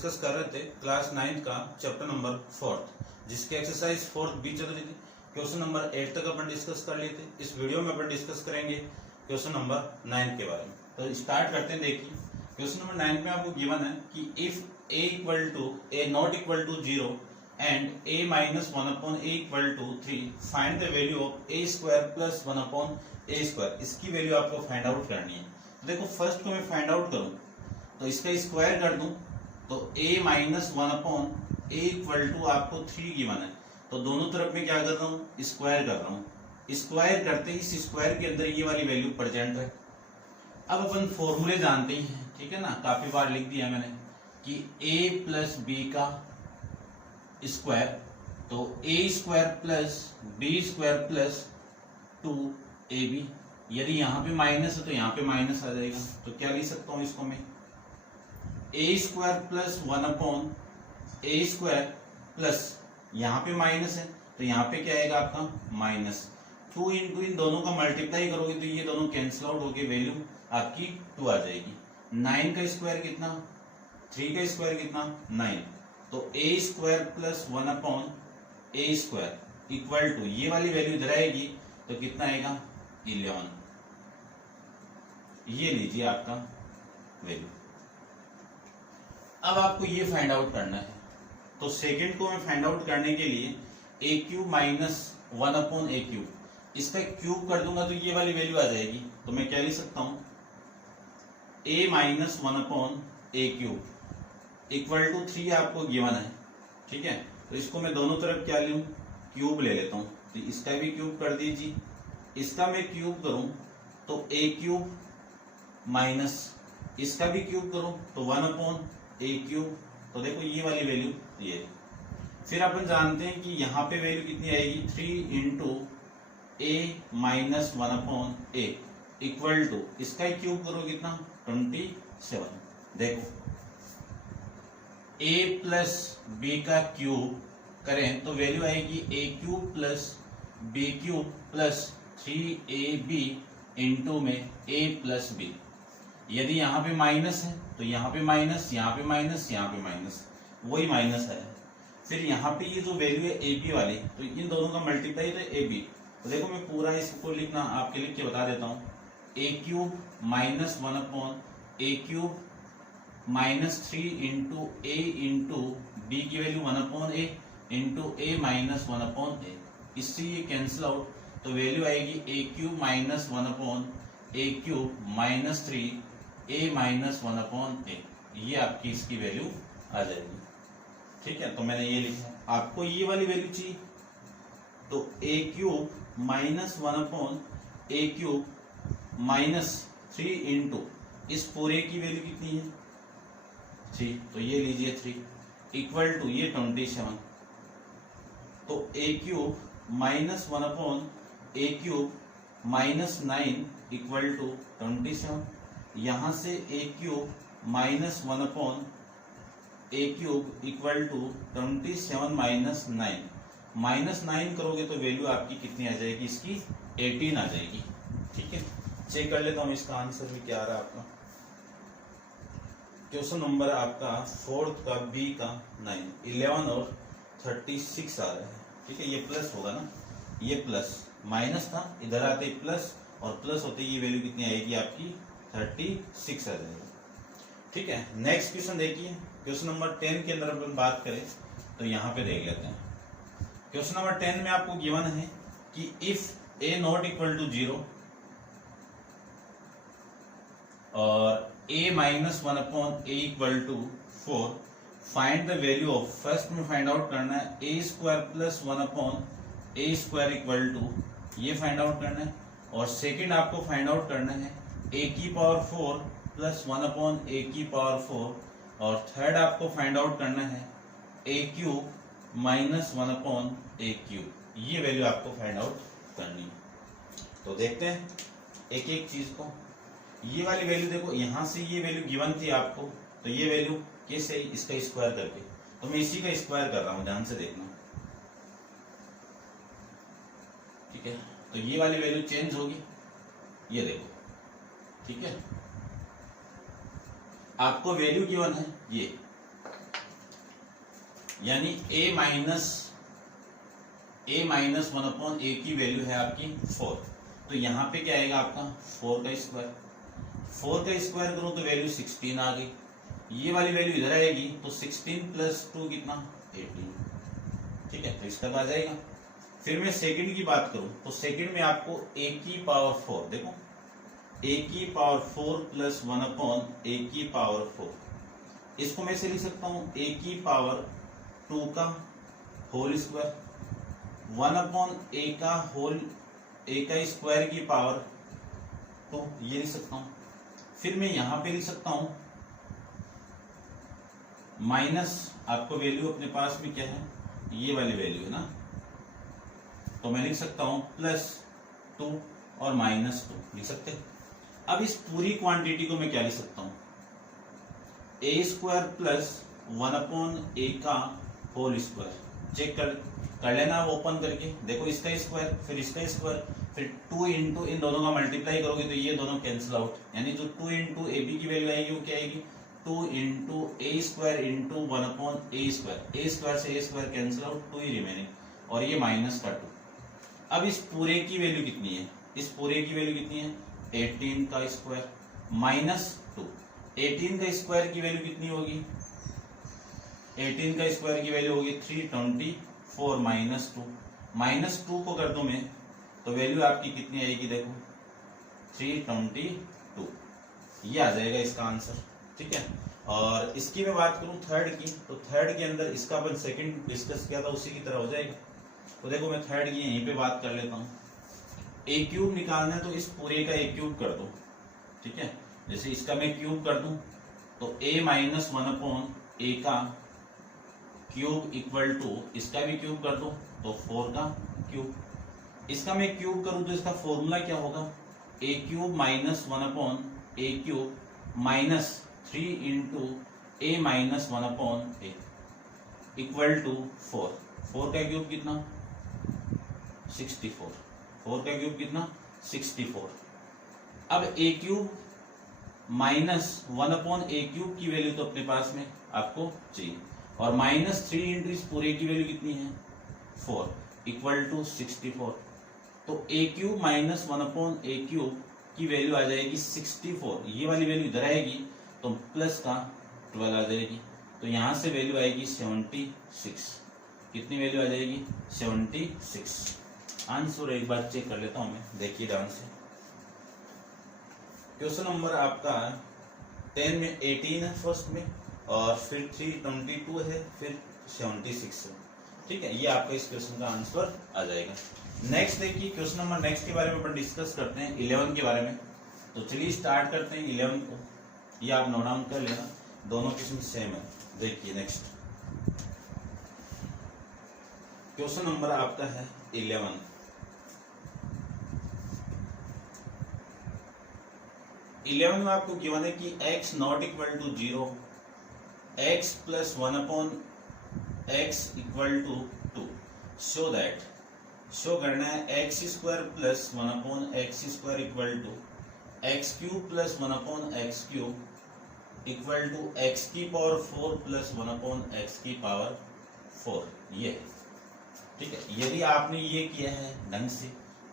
Discuss कर रहे थे क्लास 9th का चैप्टर नंबर 4 जिसके एक्सरसाइज 4 भी चल रही थी। क्वेश्चन नंबर 8 तक अपन डिस्कस कर लिए थे। इस वीडियो में अपन डिस्कस करेंगे क्वेश्चन नंबर 9 के बारे में। तो स्टार्ट करते हैं। देखिए क्वेश्चन नंबर 9 में आपको गिवन है कि if a equal to a not equal to 0 and a minus 1 upon a equal to 3 find the value of a square plus 1 upon a square. इसकी वैल्यू आपको फाइंड आउट करनी है। तो देखो फर्स्ट को मैं फाइंड आउट करूं तो इसका स्क्वायर कर दूं तो a minus 1 upon a equal to आपको 3 गिवन है। तो दोनों तरफ में क्या कर रहा हूँ, स्क्वायर कर रहा हूँ। स्क्वायर करते ही इस स्क्वायर के अंदर ये वाली वैल्यू प्रेजेंट है। अब अपन फॉर्मूले जानते हैं, ठीक है ना, काफी बार लिख दिया मैंने कि a प्लस बी का स्क्वायर तो a square plus b square plus 2ab। यदि यहाँ पे माइनस है तो यहाँ पे माइनस आ जाएगा। तो क्या लिख सकता हूँ इसको मैं, a square plus 1 upon a square plus यहाँ पे माइनस है तो यहाँ पे क्या आएगा आपका माइनस 2 इंटू इन दोनों का मल्टीप्लाई करोगे तो ये दोनों कैंसिल आउट होके वैल्यू आपकी 2 आ जाएगी। 9 का स्क्वायर कितना, 3 का स्क्वायर कितना 9। तो a square plus 1 upon a square equal to ये वाली वैल्यू इधर आएगी तो कितना आएगा 11। ये लीजिए आपका वैल्यू। अब आपको ये फाइंड आउट करना है। तो सेकंड को मैं फाइंड आउट करने के लिए ए cube minus 1 upon a cube, इसका क्यूब कर दूंगा तो ये वाली वैल्यू आ जाएगी। तो मैं क्या लिख सकता हूं, a minus 1 upon a cube equal to 3 आपको गिवन है, ठीक है। तो इसको मैं दोनों तरफ क्या लूं, क्यूब ले लेता हूं। तो इसका भी क्यूब कर दीजिए। इसका मैं क्यूब करूं तो ए क्यूब माइनस इसका भी क्यूब करूं तो 1 अपॉन ए क्यूब। तो देखो ये वाली वैल्यू ये। फिर अपन जानते हैं कि यहाँ पे वैल्यू कितनी आएगी 3 into a minus 1 upon a equal to इसका ही क्यूब करो कितना 27। देखो ए प्लस बी का क्यूब करें तो वैल्यू आएगी a cube plus b cube plus 3ab into में a प्लस बी। यदि यहाँ पे माइनस है तो यहाँ पे माइनस, यहाँ पे माइनस, यहाँ पे माइनस, वही माइनस है। फिर यहाँ पे ये जो वैल्यू है ए बी वाली तो इन दोनों का मल्टीप्लाई तो ए बी। तो देखो मैं पूरा इसको लिखना आपके लिख के बता देता हूँ। ए cube minus 1 upon a cube minus 3 into A into B की value 1 upon A into a minus 1 upon ए। इससे ये कैंसिल आउट तो वैल्यू आएगी a cube minus 1 upon a cube minus 3 A minus 1 upon ए। ये आपकी इसकी वैल्यू आ जाएगी, ठीक है। तो मैंने ये लिखा। आपको ये वाली वैल्यू चाहिए तो a cube minus 1 upon a cube minus 3 into इस पूरे की वैल्यू कितनी है 3, तो ये लीजिए 3 इक्वल टू ये 27। तो a cube minus 1 upon a cube minus 9 equal to 27। यहां से a cube minus 1 upon a cube equal to 27 minus 9। Minus 9 करोगे तो वैल्यू आपकी कितनी आ जाएगी, इसकी 18 आ जाएगी, ठीक है। चेक कर लेता हूं इसका आंसर भी क्या आ रहा है आपका। क्वेश्चन नंबर आपका 4th का बी का 9, 11 और 36 आ रहा है, ठीक है। ये प्लस होगा ना, ये प्लस माइनस था, इधर आते प्लस और प्लस होते ये वैल्यू कितनी आएगी आपकी 36 आ जाएगी, ठीक है। नेक्स्ट क्वेश्चन देखिए। क्वेश्चन नंबर 10 के अंदर अपन बात करें तो यहाँ पे देख लेते हैं। क्वेश्चन नंबर 10 में आपको गिवन है कि if a not equal to 0 और a minus 1 upon a equal to 4 find the value of. First में फाइंड आउट करना है a square plus 1 upon a square equal to ये फाइंड आउट करना है। और सेकंड आपको फाइंड आउट करना है a की पावर 4 प्लस 1 अपॉन a की पावर 4। और थर्ड आपको फाइंड आउट करना है a cube minus 1 upon a cube. ये वैल्यू आपको फाइंड आउट करनी है। तो देखते हैं एक एक चीज को। ये वाली वैल्यू देखो, यहां से ये वैल्यू गिवन थी आपको तो ये वैल्यू कैसे, इसका स्क्वायर करके। तो मैं इसी का स्क्वायर कर रहा हूं, ध्यान से देखना, ठीक है। तो ये वाली वैल्यू चेंज होगी, ये देखो, ठीक है। आपको वैल्यू गिवन है ये, यानी a माइनस 1/a की वैल्यू है आपकी 4। तो यहाँ पे क्या आएगा आपका 4 का स्क्वायर। 4 का स्क्वायर करूँ तो वैल्यू 16 आ गई। ये वाली वैल्यू इधर आएगी तो 16 + 2 कितना 18। ठीक है, तो इसका तो आ जाएगा। फिर मैं सेकंड की बात करूं तो सेकंड में आपको a की पावर 4, देखो a की पावर 4 + 1/a की पावर 4, इसको मैं ऐसे लिख सकता हूं a की पावर 2 का होल स्क्वायर 1/a का होल a का स्क्वायर की पावर 2, ये लिख सकता हूं। फिर मैं यहां पे लिख सकता हूं माइनस, आपको वैल्यू अपने पास में क्या है, ये वाली वैल्यू है ना, तो मैं लिख सकता हूं +2 और -2 लिख सकते हैं। अब इस पूरी क्वांटिटी को मैं क्या लिख सकता हूं, a² + 1/a का होल स्क्वायर। चेक कर लेना ओपन करके, देखो इसका स्क्वायर फिर इसका स्क्वायर फिर 2 इंटू इन दोनों का मल्टीप्लाई करोगे तो ये दोनों कैंसिल आउट, यानी जो 2 इंटू ab की वैल्यू आएगी वो क्या आएगी 2 into a² into 1/a²। a² से a² कैंसिल आउट, 2 ही रिमेनिंग, और ये -2। अब इस पूरे की वैल्यू कितनी है, इस पूरे की वैल्यू कितनी है 18 का स्क्वायर -2। 18 का स्क्वायर की वैल्यू कितनी होगी, 18 का स्क्वायर की वैल्यू होगी 324 -2 को कर दो मैं तो वैल्यू आपकी कितनी आएगी, देखो 322, ये आ जाएगा इसका आंसर। ठीक है, और इसकी मैं बात करूं थर्ड की, तो थर्ड के अंदर इसका अपन सेकंड डिस्कस किया था उसी की तरह हो जाएगा। तो देखो मैं थर्ड की यहीं पे बात कर लेता हूँ। a³ निकालना है तो इस पूरे का a³ कर दो। ठीक है, जैसे इसका मैं क्यूब कर दूं तो a - 1/a का क्यूब इक्वल टू इसका भी क्यूब कर दो तो 4 का क्यूब। इसका मैं क्यूब करूं तो इसका फॉर्मूला क्या होगा, a³ - 1/a³ -3 into a - 1/a equal to 4। 4 का क्यूब कितना 64। 4 का क्यूब कितना 64। अब a³ -1/a³ की वैल्यू तो अपने पास में आपको चाहिए, और -3 इंटू इस पूरे की वैल्यू कितनी है 4 इक्वल टू 64। तो a³ - 1/a³ की वैल्यू आ जाएगी 64, ये वाली वैल्यू इधर आएगी तो प्लस का 12 आ जाएगी, तो यहां से वैल्यू आएगी 76। कितनी वैल्यू आ जाएगी 76। आंसर एक बार चेक कर लेता हूं मैं, देखिए ध्यान से। क्वेश्चन नंबर आपका 10 में 18 है फर्स्ट में, और फिर 322 है, फिर 76 है। ठीक है, ये आपका इस क्वेश्चन का आंसर आ जाएगा। नेक्स्ट देखिए क्वेश्चन नंबर नेक्स्ट के बारे में अपन डिस्कस करते हैं 11 के बारे में। तो चलिए स्टार्ट करते हैं 11 को, ये आप नोट डाउन कर लेना, दोनों क्वेश्चन सेम है। देखिए नेक्स्ट क्वेश्चन नंबर आपका है 11। में आपको गिवन है कि x not equal to 0, x + 1/x equal to 2। Show करना है x² + 1/x² equal to x³ + 1/x³ equal to x की पावर 4 + 1/x की पावर 4। ये ठीक है, यदि आपने ये किया है ढंग से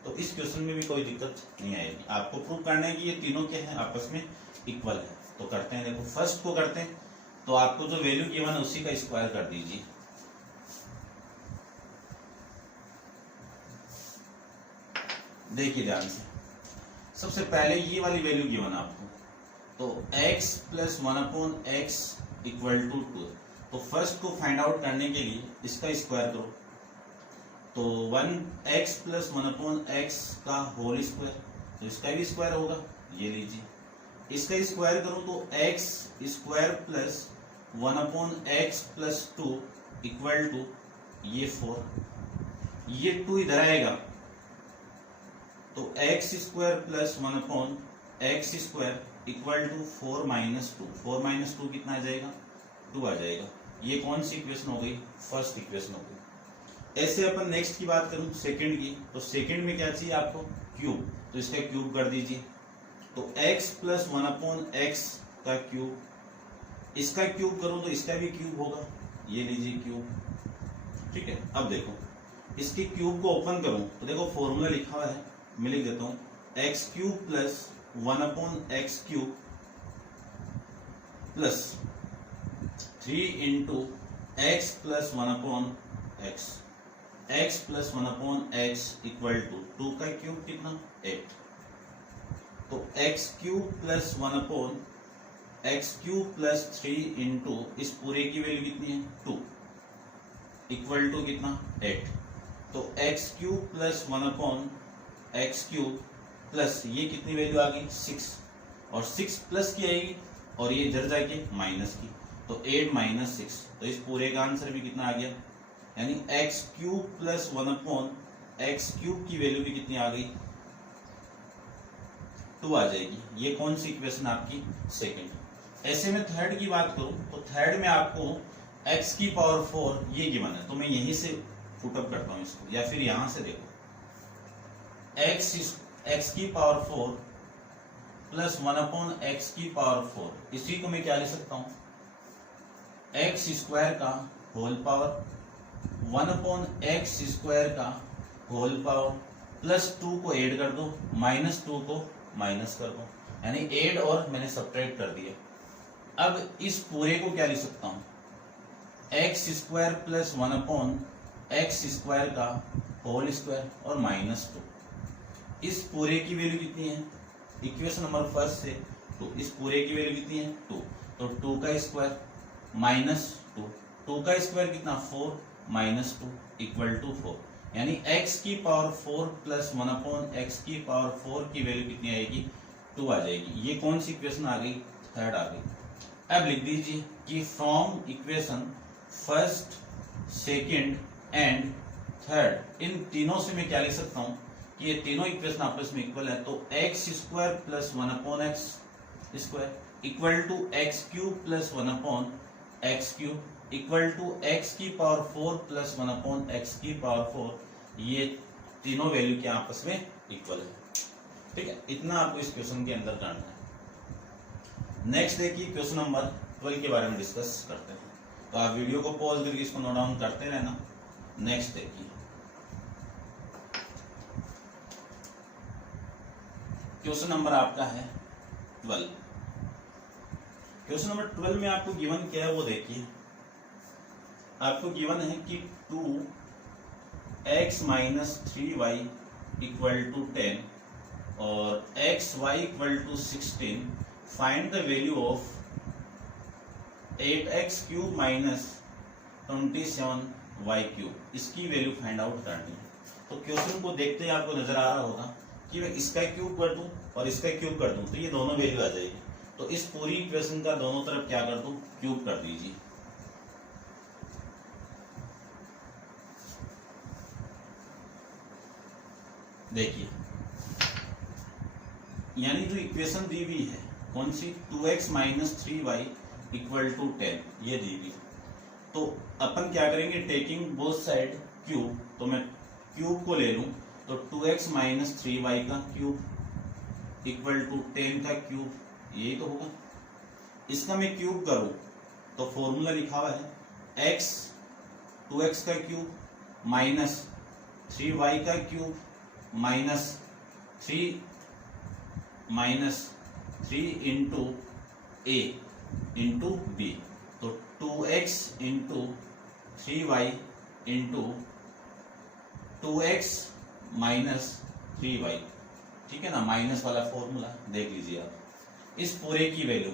तो इस क्वेश्चन में भी कोई दिक्कत नहीं आएगी। आपको प्रूव करना है कि ये तीनों क्या है आपस में इक्वल है। तो करते हैं, देखो फर्स्ट को करते हैं, तो आपको जो वैल्यू गिवन है उसी का स्क्वायर कर दीजिए। देखिए ध्यान से, सबसे पहले ये वाली वैल्यू गिवन है आपको, तो x + 1/x इक्वल टू 2। तो फर्स्ट को फाइंड आउट करने के लिए इसका स्क्वायर करो, तो 1x + 1/x का होल स्क्वायर, तो इसका भी स्क्वायर होगा, ये लीजिए। इसका स्क्वायर करूं तो x² + 1/x + 2 इक्वल टू ये 4, ये 2 इधर आएगा तो x² + 1/x² इक्वल टू 4 - 2। 4 - 2 कितना आ जाएगा 2 आ जाएगा। ये कौन सी इक्वेशन हो गई, फर्स्ट इक्वेशन हो गई। ऐसे अपन नेक्स्ट की बात करूं सेकंड की, तो सेकंड में क्या चाहिए आपको क्यूब, तो इसका क्यूब कर दीजिए। तो x + 1/x का क्यूब, इसका क्यूब करूं तो इसका भी क्यूब होगा, ये लीजिए क्यूब। ठीक है। अब देखो इसके क्यूब को ओपन करूं तो देखो फॉर्मूला लिखा हुआ है, मैं लिख देता हूं x cube plus 1/x cube plus 3 into x plus 1/x, x plus 1/x equal to 2 का क्यूब कितना 8, तो x cube plus 1/x cube plus 3 into इस पूरे की वैल्यू कितनी है 2 इक्वल टू कितना 8, तो x cube plus 1/x cube plus ये कितनी वैल्यू आ गई 6, और 6 प्लस की आएगी और ये इधर जाके माइनस की, तो 8 माइनस 6, तो इस पूरे का आंसर भी कितना आ गया, यानी x cube plus 1/x cube की वैल्यू भी कितनी आ गई 2 आ जाएगी। ये कौन सी इक्वेशन आपकी सेकंड। ऐसे में थर्ड की बात करूं तो थर्ड में आपको x की पावर 4 ये गिवन है, तो मैं यहीं से पुटअप करता हूं इसको, या फिर यहां से देखो x की पावर 4 प्लस 1/x की पावर 4, इसी को मैं क्या लिख सकता हूं x स्क्वायर का होल पावर 1/x स्क्वायर का होल पावर प्लस 2 को ऐड कर दो, माइनस 2 को माइनस कर दो, यानी ऐड और मैंने सब्ट्रैक्ट कर दिया। अब इस पूरे को क्या लिख सकता हूं x square plus 1/x square का होल स्क्वायर और माइनस 2, इस पूरे की वैल्यू कितनी है इक्वेशन नंबर फर्स्ट से, तो इस पूरे की वैल्यू कितनी है 2, तो 2 का स्क्वायर माइनस 2, 2 का स्क्वायर कितना 4 माइनस 2 इक्वल टू 4, यानी x की पावर 4 प्लस 1/x की पावर 4 की वैल्यू कितनी आएगी 2 आ जाएगी। ये कौन सी इक्वेशन आ गई थर्ड आ गई। अब लिख दीजिए कि from equation first second and third, इन तीनों से मैं क्या लिख सकता हूं कि ये तीनों इक्वेशन आपस में इक्वल है, तो x square plus 1/x square equal to x cube plus 1/x cube equal to x की पावर 4 प्लस 1/x की पावर 4, ये तीनों वैल्यू के आपस में इक्वल है। ठीक है, इतना आपको इस क्वेश्चन के अंदर करना है। नेक्स्ट देखिए क्वेश्चन नंबर 12 के बारे में डिस्कस करते हैं, तो आप वीडियो को पॉज करके इसको नोट डाउन करते रहना। नेक्स्ट देखिए क्वेश्चन नंबर आपका है 12। क्वेश्चन नंबर 12 में आपको गिवन क्या है वो देखिए, आपको गिवन है कि 2x minus 3y equal to 10 और xy equal to 16, find the value of 8x cube minus 27y cube, इसकी वैल्यू फाइंड आउट करनी है। तो क्वेश्चन को देखते ही आपको नजर आ रहा होगा कि मैं इसका क्यूब कर दूं और इसका क्यूब कर दूं तो ये दोनों वैल्यू आ जाएगी, तो इस पूरी इक्वेशन का दोनों तरफ क्या कर दूं क्यूब कर दीजिए। देखिए यानी जो इक्वेशन दी हुई है कौन सी 2x minus 3y equal to 10 ये दी हुई, तो अपन क्या करेंगे टेकिंग बोथ साइड क्यूब, तो मैं क्यूब को ले लूं तो 2x माइनस 3y का क्यूब इक्वल टू 10 का क्यूब, यही तो होगा। इसका मैं क्यूब करूं तो फॉर्मूला लिखा हुआ है x 2x का क्यूब माइनस 3y का cube minus 3 into a into b, तो 2x into 3y into 2x minus 3y, ठीक है ना, माइनस वाला फॉर्मूला देख लीजिए आप। इस पूरे की वैल्यू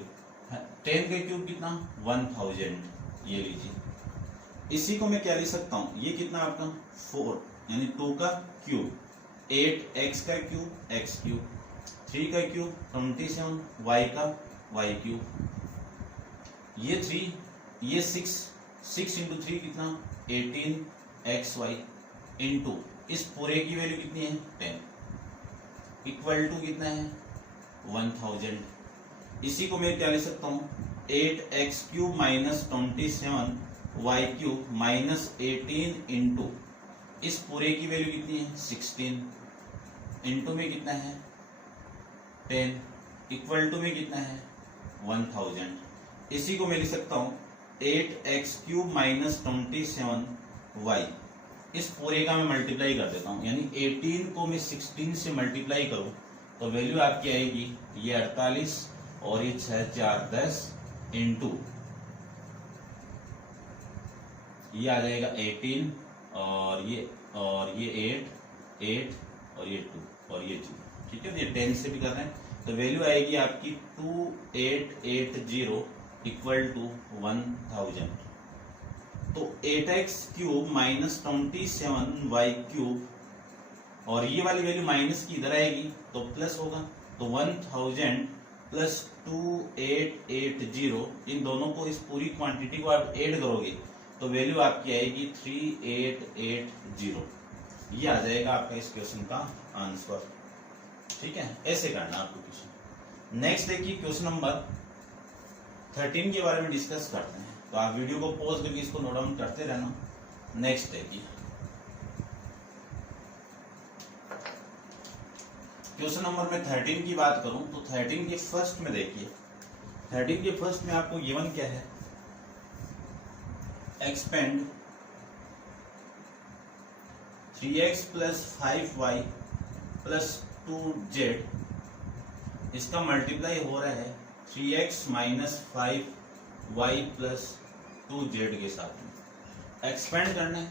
10 का क्यूब कितना 1000, ये लीजिए। इसी को मैं क्या लिख सकता हूं, ये कितना आपका 4 यानी 2 का क्यूब, 8x का क्यूब x क्यूब, 3 का क्यूब 27, y का y क्यूब, ये 3 ये 6 इंटू 3 कितना 18xy इंटू इस पूरे की वैल्यू कितनी है 10 इक्वल टू कितना है 1000। इसी को मैं क्या लिख सकता हूँ 8x cube minus 27y cube minus 18 into इस पूरे की वैल्यू कितनी है 16 इंटू में कितना है 10 इक्वल टू में कितना है 1000। इसी को मैं लिख सकता हूँ 8x क्यूब माइनस 27 वाई, इस पूरे का मैं मल्टीप्लाई कर देता हूँ, यानी 18 को मैं 16 से मल्टीप्लाई करूँ तो वैल्यू आपकी आएगी ये 48 और ये 6 4 10 इंटू ये आ जाएगा 18 और ये 8 और ये 2 और ये 2, ठीक है। ये 10 से भी कर रहे हैं तो वैल्यू आएगी आपकी 2880 इक्वल टू 1000। तो 8x cube minus 27y cube और ये वाली वैल्यू माइनस की इधर आएगी तो प्लस होगा, तो 1000 प्लस 2880, इन दोनों को इस पूरी क्वांटिटी को आप ऐड करोगे तो वैल्यू आपकी आएगी 3880। ये आ जाएगा आपका इस क्वेश्चन का आंसर, ठीक है। ऐसे करना आपको क्वेश्चन। नेक्स्ट देखिए क्वेश्चन नंबर 13 के बारे में डिस्कस करते हैं, तो आप वीडियो को पॉज करके इसको नोट डाउन करते रहना। नेक्स्ट देखिए क्वेश्चन नंबर में 13 की बात करूं तो 13 के फर्स्ट में देखिए, 13 के फर्स्ट में आपको गिवन क्या है, expand 3x plus 5y plus 2z, इसका मल्टीप्लाई हो रहा है 3x minus 5y plus 2z के साथ में। एक्सपेंड करना है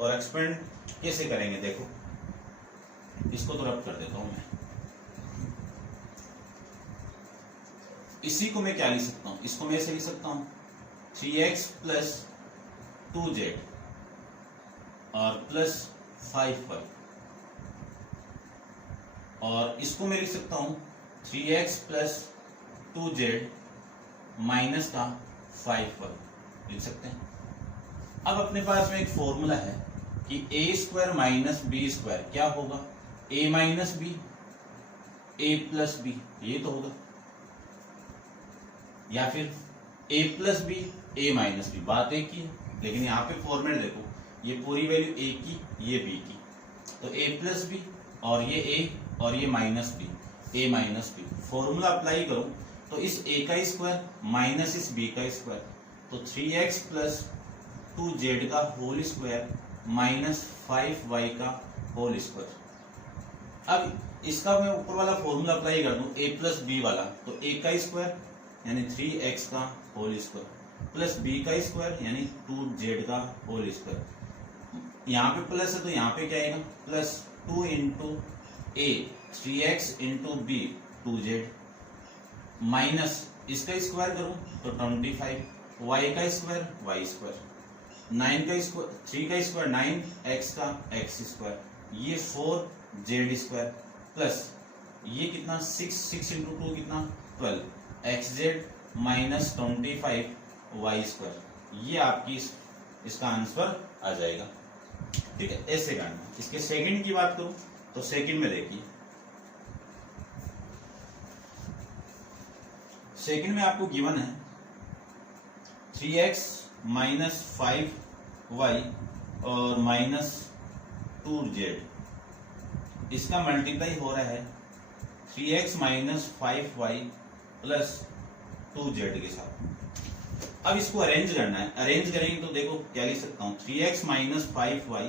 और एक्सपेंड कैसे करेंगे देखो, इसको तो रब कर देता हूं मैं। इसी को मैं क्या लिख सकता हूं, इसको मैं ऐसे लिख सकता हूं 3x प्लस 2z और प्लस 5y, और इसको मैं लिख सकता हूं 3x प्लस 2z माइनस का 5y लिख सकते हैं। अब अपने पास में एक फॉर्मूला है कि a square minus b square क्या होगा, a minus b a plus b, ये तो होगा, या फिर a plus b a minus b, बात एक ही है, लेकिन यहाँ पे फॉर्मेट देखो, ये पूरी वैल्यू a की ये b की, तो a प्लस बी और ये a और ये minus b, a minus b. Formula apply करो तो इस a का स्क्वायर माइनस इस b का स्क्वायर, तो 3x प्लस 2z का होल स्क्वायर माइनस 5y का होल स्क्वायर। अब इसका मैं ऊपर वाला फॉर्मूला अप्लाई कर दूं a प्लस बी वाला, तो a का स्क्वायर यानी 3x का होल स्क्वायर प्लस b का स्क्वायर यानी 2z का होल स्क्वायर। यहाँ पे प्लस है तो यहाँ पे क्या आएगा plus 2 into a 3x into b 2z minus इसका स्क्वायर करूं तो 25, y का स्क्वायर y स्क्वायर, 9 का स्क्वायर 3 का स्क्वायर 9, x का x स्क्वायर, ये 4z स्क्वायर प्लस ये कितना 6 इंटू 2 कितना 12 xz माइनस 25 y स्क्वायर। ये आपकी इसका आंसर आ जाएगा, ठीक है। ऐसे करना। इसके सेकंड की बात करूं तो सेकंड में देखिए, सेकंड में आपको गिवन है 3x माइनस 5y और माइनस 2z, इसका मल्टीप्लाई हो रहा है 3x minus 5y plus 2z के साथ। अब इसको अरेंज करना है, अरेंज करेंगे तो देखो क्या लिख सकता हूँ 3x माइनस 5y,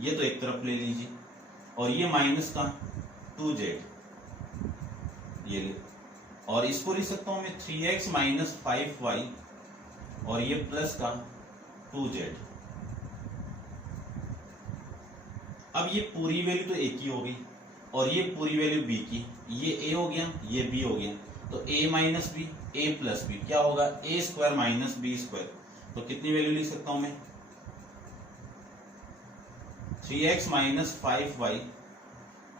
ये तो एक तरफ ले लीजिए, और ये माइनस का 2z ये ले, और इसको लिख सकता हूं मैं 3x माइनस 5y और ये प्लस का 2z। अब ये पूरी वैल्यू तो एक ही हो गई और ये पूरी वैल्यू b की, ये a हो गया ये b हो गया, तो a minus b a plus b क्या होगा a square minus b square. तो कितनी वैल्यू लिख सकता हूं मैं 3x माइनस 5y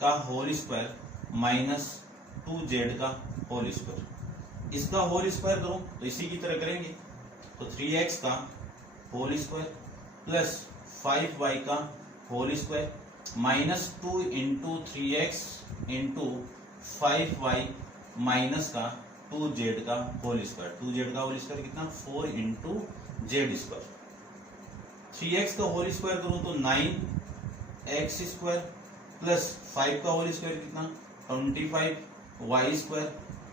का होल स्क्वायर माइनस 2z का होल स्क्वायर। इसका होल स्क्वायर करो तो इसी की तरह करेंगे, तो 3x का होल स्क्वायर प्लस 5y का whole square minus 2 into 3x into 5y minus का 2z का होल स्क्वायर। 2z का होल स्क्वायर कितना 4 इंटू जेड स्क्वायर। 3x का होल स्क्वायर करूं तो 9x स्क्वायर प्लस 5 का होल स्क्वायर कितना 25y स्क्वायर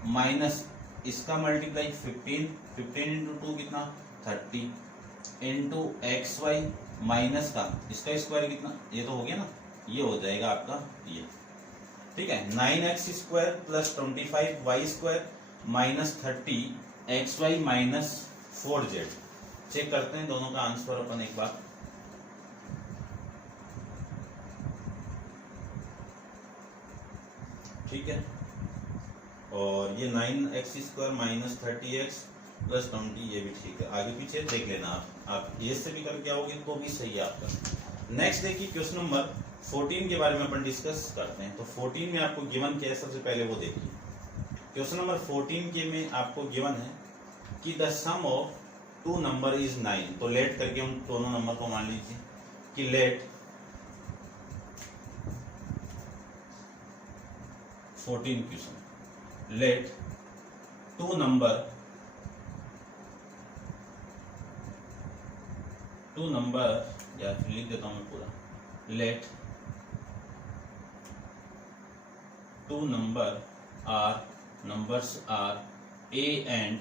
माइनस इसका मल्टीप्लाई 15 इंटू 2 कितना 30 इंटू xy माइनस का इसका स्क्वायर कितना, ये तो हो गया ना, ये हो जाएगा आपका ये, ठीक है। 9x² plus 25y² minus 30xy minus 4z। Check करते हैं दोनों का आंसर अपन एक बार। ठीक है, और ये 9x² माइनस 30x प्लस 20 ये भी ठीक है, आगे पीछे देख लेना आप ये से भी करके आओगे तो भी सही है आपका। नेक्स्ट देखिए क्वेश्चन नंबर 14 के बारे में अपन डिस्कस करते हैं। तो 14 में आपको गिवन क्या है, सबसे पहले वो देखिए। क्वेश्चन नंबर 14 के में आपको गिवन है कि the sum of two number is 9। तो लेट करके हम दोनों नंबर को मान लीजिए कि let 14 question, let two number या फिर लिख देता हूं मैं पूरा, let two numbers are a and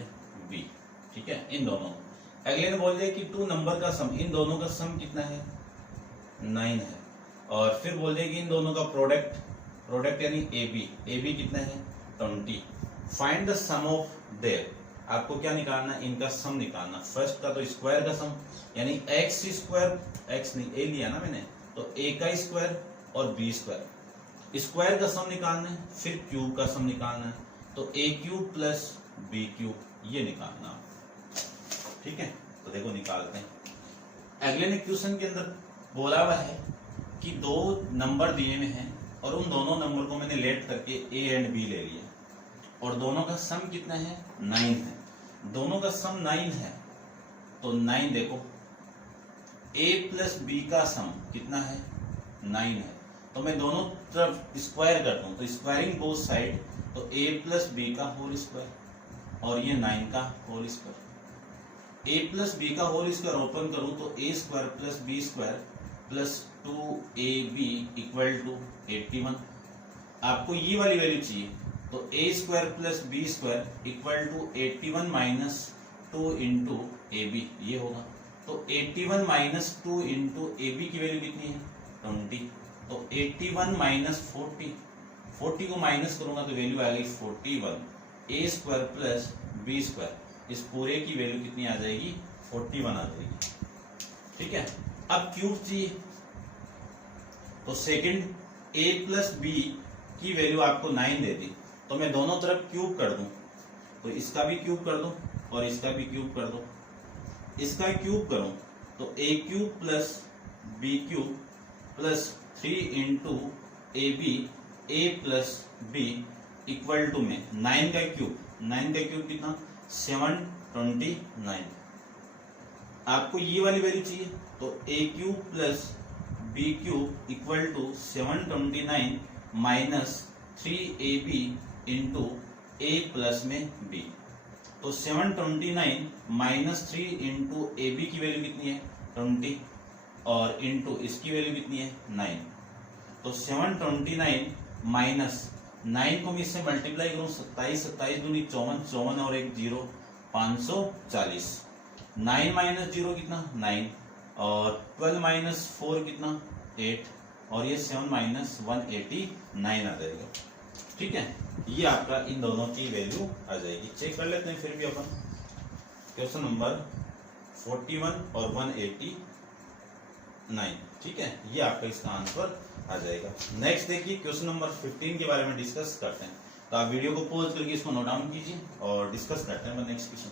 b. ठीक है, इन दोनों, अगले ने बोल दिया कि टू नंबर का सम, इन दोनों का सम कितना है 9 है। और फिर बोल दिया कि इन दोनों का प्रोडक्ट यानी ए बी कितना है 20। Find the sum of their, आपको क्या निकालना है, इनका सम निकालना। फर्स्ट का तो स्क्वायर का सम यानी x नहीं a लिया ना मैंने, तो a का स्क्वायर और b स्क्वायर, स्क्वायर का सम निकालना है। फिर क्यूब का सम निकालना है, तो a³ प्लस b³ ये निकालना। ठीक है, तो देखो निकालते हैं। अगले ने क्वेश्चन के अंदर बोला हुआ है कि दो नंबर दिए हुए हैं और उन दोनों नंबर को मैंने लेट करके a एंड b ले लिया और दोनों का सम कितना है 9 है। दोनों का सम 9 है, तो 9 देखो a प्लस b का सम कितना है 9 है। तो मैं दोनों तरफ स्क्वायर करता हूं, तो स्क्वायरिंग बोथ साइड, तो a प्लस b का होल स्क्वायर और ये 9 का whole square. a plus b का होल स्क्वायर ओपन करूं तो a square plus b square plus 2ab equal to 81। आपको ये वाली वैल्यू चाहिए, तो a square plus b square equal to 81 minus 2 into a b, ये होगा। तो 81 माइनस 2 इंटू ए बी की वैल्यू कितनी है 20। तो 81 माइनस 40 को माइनस करूंगा तो वैल्यू आ गई 41। ए स्क्वायर प्लस बी स्क्वायर, इस पूरे की वैल्यू कितनी आ जाएगी 41 आ जाएगी। ठीक है, अब क्यूब चाहिए, तो सेकंड a प्लस बी की वैल्यू आपको 9 दे दी, तो मैं दोनों तरफ क्यूब कर दूं, तो इसका भी क्यूब कर दो और इसका भी क्यूब कर दो। इसका क्यूब करूं तो a³ plus b³ plus 3 into a b a plus b equal to में 9 का क्यूब कितना 729। आपको ये वाली वैल्यू चाहिए, तो a³ plus b³ equal to 729 minus 3ab into a plus में b। तो 729 माइनस 3 इंटू ए बी की वैल्यू कितनी है 20 और इंटू इसकी वैल्यू कितनी है 9। तो 729 माइनस 9 को मैं इससे मल्टीप्लाई करूं 27 दूनी 54 और एक 0 540। 9 माइनस 0 कितना 9 और 12 माइनस 4 कितना 8 और ये 7 माइनस 189 आ जाएगा। ठीक है, ये आपका इन दोनों की वैल्यू आ जाएगी। चेक कर लेते हैं फिर भी अपन क्वेश्चन नंबर 41 और 189। ठीक है, ये आपका इसका आंसर आ जाएगा। नेक्स्ट देखिए क्वेश्चन नंबर 15 के बारे में डिस्कस करते हैं। तो आप वीडियो को पॉज करके इसको नोट डाउन कीजिए और डिस्कस करते हैं नेक्स्ट क्वेश्चन।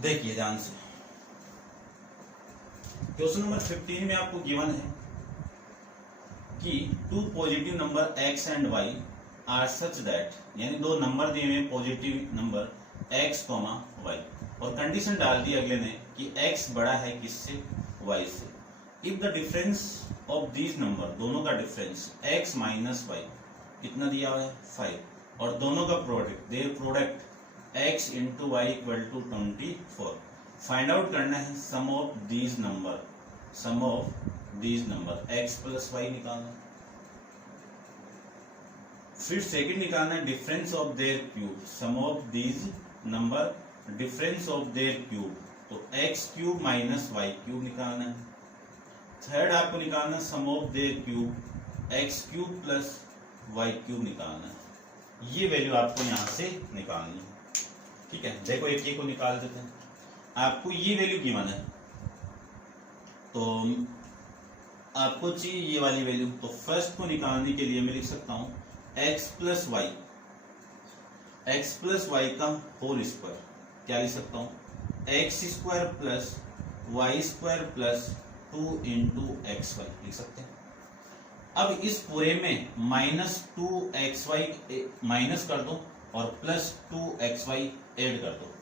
देखिए ध्यान से, क्वेश्चन नंबर 15 में आपको गिवन है कि two positive number x and y are such that, यानी दो नंबर दिए हुए पॉजिटिव नंबर x, y, और कंडीशन डाल दी अगले ने कि x बड़ा है किससे y से। If the difference of these number, दोनों का डिफरेंस x माइनस y कितना दिया हुआ है 5, और दोनों का product, their product x into y equal to 24। Find out करना है sum of these number, x plus y निकालना। फिर सेकंड निकालना है difference of their cube, sum of these number difference of their cube, तो x cube minus y cube निकालना है। Third आपको निकालना sum of their cube, x cube plus y cube निकालना है। ये वैल्यू आपको यहां से निकालनी है। ठीक है, देखो एक को निकाल देते हैं। आपको ये वैल्यू गिवन है, तो आपको चाहिए ये वाली वैल्यू। तो फर्स्ट को निकालने के लिए मैं लिख सकता हूं x plus y, x plus y का होल स्क्वायर। क्या लिख सकता हूं, x square plus y square plus 2 into x y लिख सकते हैं। अब इस पूरे में -2xy माइनस कर दो और प्लस 2xy ऐड कर दो,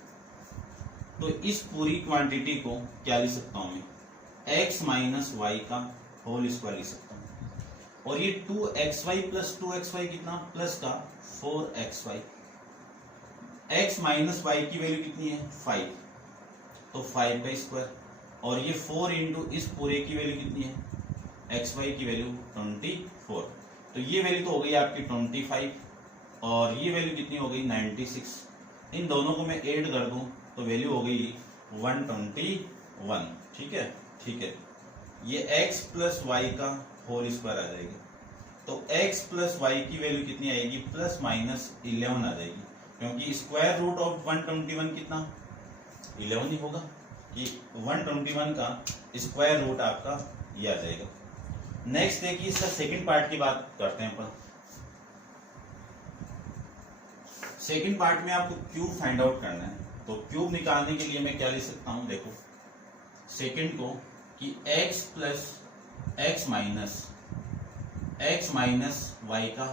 तो इस पूरी क्वांटिटी को क्या लिख सकता हूं मैं, x माइनस वाई का होल स्क्वायर लिख सकता हूं। और ये 2xy प्लस 2xy कितना, प्लस का 4xy। x माइनस वाई की वैल्यू कितनी है, 5, तो 5 का स्क्वायर। और ये 4 इंटू इस पूरे की वैल्यू कितनी है, xy की वैल्यू 24। तो ये वैल्यू तो हो गई आपकी 25 और ये वैल्यू कितनी हो गई 96। इन दोनों को मैं ऐड कर दूं तो वैल्यू हो गई 121। ठीक है, ठीक है। ये x प्लस वाई का होल स्क्वायर आ जाएगी, तो x प्लस वाई की वैल्यू कितनी आएगी, प्लस माइनस 11 आ जाएगी, क्योंकि स्क्वायर रूट ऑफ 121 कितना 11 ही होगा, कि 121 का स्क्वायर रूट आपका ये आ जाएगा। नेक्स्ट देखिए इसका सेकंड पार्ट की बात करते हैं अपन। सेकंड पार्ट में आपको क्यूब फाइंड आउट करना है, तो क्यूब निकालने के लिए मैं क्या लिख सकता हूं, देखो सेकंड को कि x plus x minus y का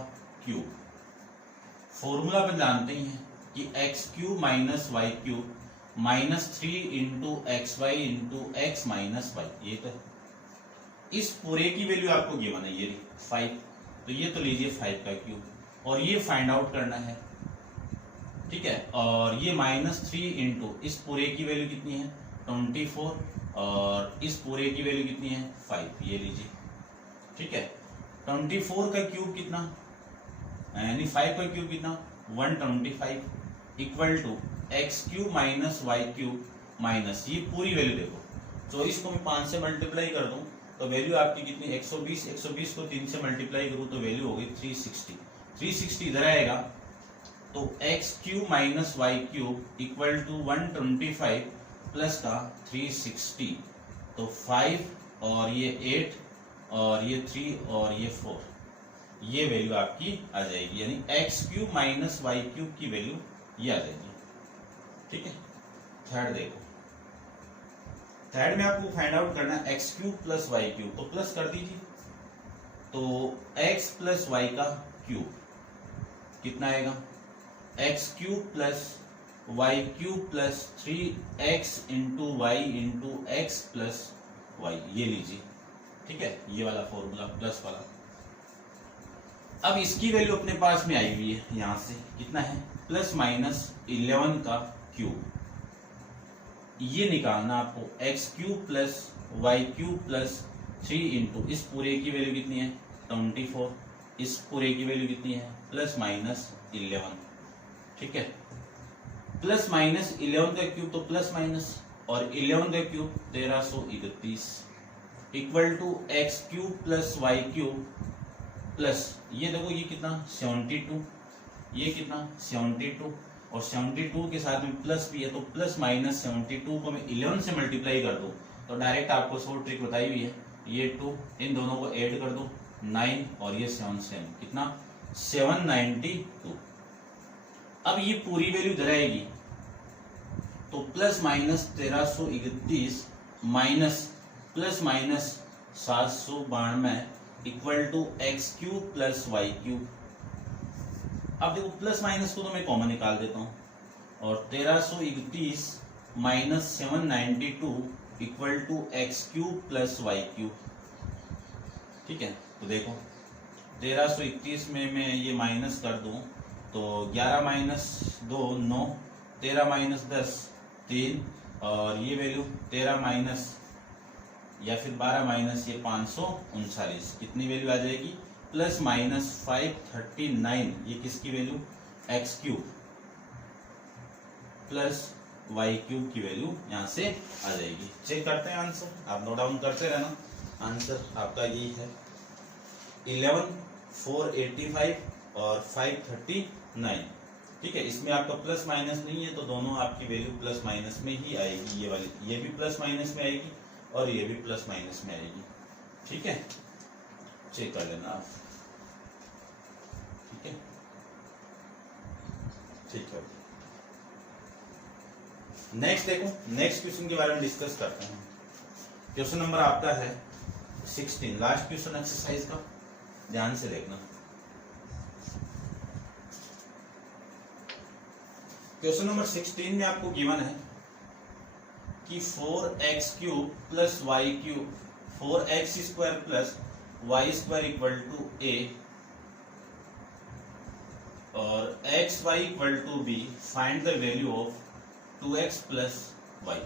क्यूब। फॉर्मूला अपन जानते ही हैं कि x cube minus y cube -3 into x y into x minus y. ये तो इस पूरे की वैल्यू आपको गिवन है, ये 5, तो ये तो लीजिए 5 का क्यूब और ये फाइंड आउट करना है। ठीक है, और ये -3 इंटू इस पूरे की वैल्यू कितनी है 24 और इस पूरे की वैल्यू कितनी है 5, ये लीजिए। ठीक है, 24 का क्यूब कितना, यानी 5 का क्यूब कितना 125 equal to x cube minus y cube minus ये पूरी वैल्यू देखो, तो इसको मैं 5 से मल्टीप्लाई कर दूं तो वैल्यू आपकी कितनी 120, 120 को 3 से मल्टीप्लाई करूं तो वैल्यू हो गई 360। 360 इधर आएगा तो x cube minus y cube equal to 125 plus का 360, तो 5 और ये 8 और ये 3 और ये 4, ये वैल्यू आपकी आ जाएगी, यानी x cube minus y cube की वैल्यू ये आ जाएगी। ठीक है, थर्ड देखो, थर्ड में आपको फाइंड आउट करना है x cube plus y cube, तो प्लस कर दीजिए, तो एक्स प्लस वाई का क्यूब कितना आएगा, x cube plus y cube plus 3x into y into x plus y, ये लीजिए। ठीक है, ये वाला फॉर्मूला प्लस वाला। अब इसकी वैल्यू अपने पास में आई हुई है, यहां से कितना है प्लस माइनस 11 का क्यूब, ये निकालना आपको x cube plus y cube plus 3 into इस पूरे की वैल्यू कितनी है 24, इस पूरे की वैल्यू कितनी है प्लस माइनस 11। ठीक है, प्लस माइनस 11 का क्यूब तो प्लस माइनस और 11 का cube 1331 equal to x cube plus y cube plus ये देखो ये कितना 72, ये कितना 72 और 72 के साथ में प्लस भी है, तो प्लस माइनस 72 को मैं 11 से मल्टीप्लाई कर दूं तो डायरेक्ट आपको शॉर्ट ट्रिक बताई हुई है, ये 2 इन दोनों को ऐड कर दो 9 और ये 7 कितना 792। अब ये पूरी वैल्यू इधर आएगी तो plus minus 1331 minus plus minus 792 equal to x cube plus y cube. अब देखो प्लस माइनस को तो मैं कॉमन निकाल देता हूं और 1331 minus 792 equal to x cube plus y cube. ठीक है, तो देखो 1331 में मैं ये माइनस कर दूं तो 11 माइनस 2 9, 13 माइनस 10 3 और ये वैल्यू 13 माइनस या फिर 12 माइनस ये 539, कितनी वैल्यू आ जाएगी प्लस माइनस 539, ये किसकी value x cube plus y cube की वैल्यू यहाँ से आ जाएगी। चेक करते हैं आंसर, आप नोट डाउन करते रहना। आंसर आपका यही है 11, 485 और 539। ठीक है, इसमें आपका प्लस माइनस नहीं है तो दोनों आपकी वैल्यू प्लस माइनस में ही आएगी। ये वाली, ये भी प्लस माइनस में आएगी और ये भी प्लस माइनस में आएगी। ठीक है, चेक कर लेना आप। ठीक है, ठीक है। नेक्स्ट देखो, नेक्स्ट क्वेश्चन के बारे में डिस्कस करते हैं। क्वेश्चन नंबर आपका है 16, लास्ट क्वेश्चन एक्सरसाइज का, ध्यान से देखना। क्वेश्चन नंबर 16 में आपको गिवन है कि 4x cube plus y cube, 4x square plus y square equal to a और x y equal to b, find the value of 2x plus y.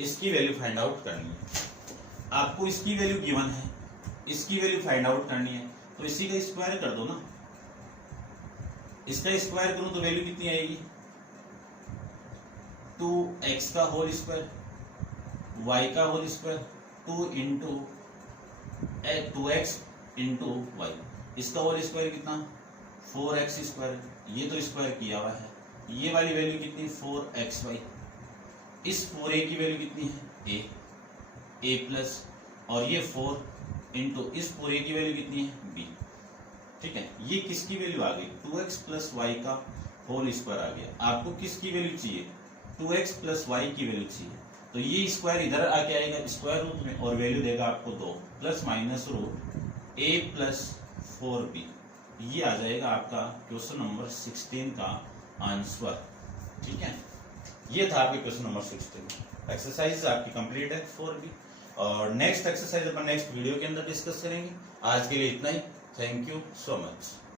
इसकी वैल्यू फाइंड आउट करनी है आपको। इसकी वैल्यू गिवन है, इसकी वैल्यू फाइंड आउट करनी है तो इसी का स्क्वायर कर दो ना। इसका स्क्वायर करूं तो वैल्यू कितनी आएगी? 2x का होल स्क्वायर, y का whole square, 2 into 2x into y. इसका होल स्क्वायर कितना? 4x square. ये तो स्क्वायर किया हुआ है। ये वाली वैल्यू कितनी? 4xy। इस पूरे की वैल्यू कितनी है? a प्लस, और ये 4 इंटू इस पूरे की वैल्यू कितनी है? b। ठीक है, ये किसकी वैल्यू आ गई? 2x प्लस वाई का होल स्क्वायर आ गया। आपको किसकी वैल्यू चाहिए? 2x प्लस वाई की वैल्यू चाहिए। तो ये स्क्वायर इधर आके आएगा स्क्वायर रूट में और वैल्यू देगा आपको 2 plus minus root a plus 4b। ये आ जाएगा आपका क्वेश्चन नंबर 16 का आंसर। ठीक है, ये था आपके क्वेश्चन नंबर 16। एक्सरसाइज आपकी कंप्लीट है 4b, और नेक्स्ट एक्सरसाइज अपन नेक्स्ट वीडियो के अंदर डिस्कस करेंगे। आज के लिए इतना ही। Thank you so much.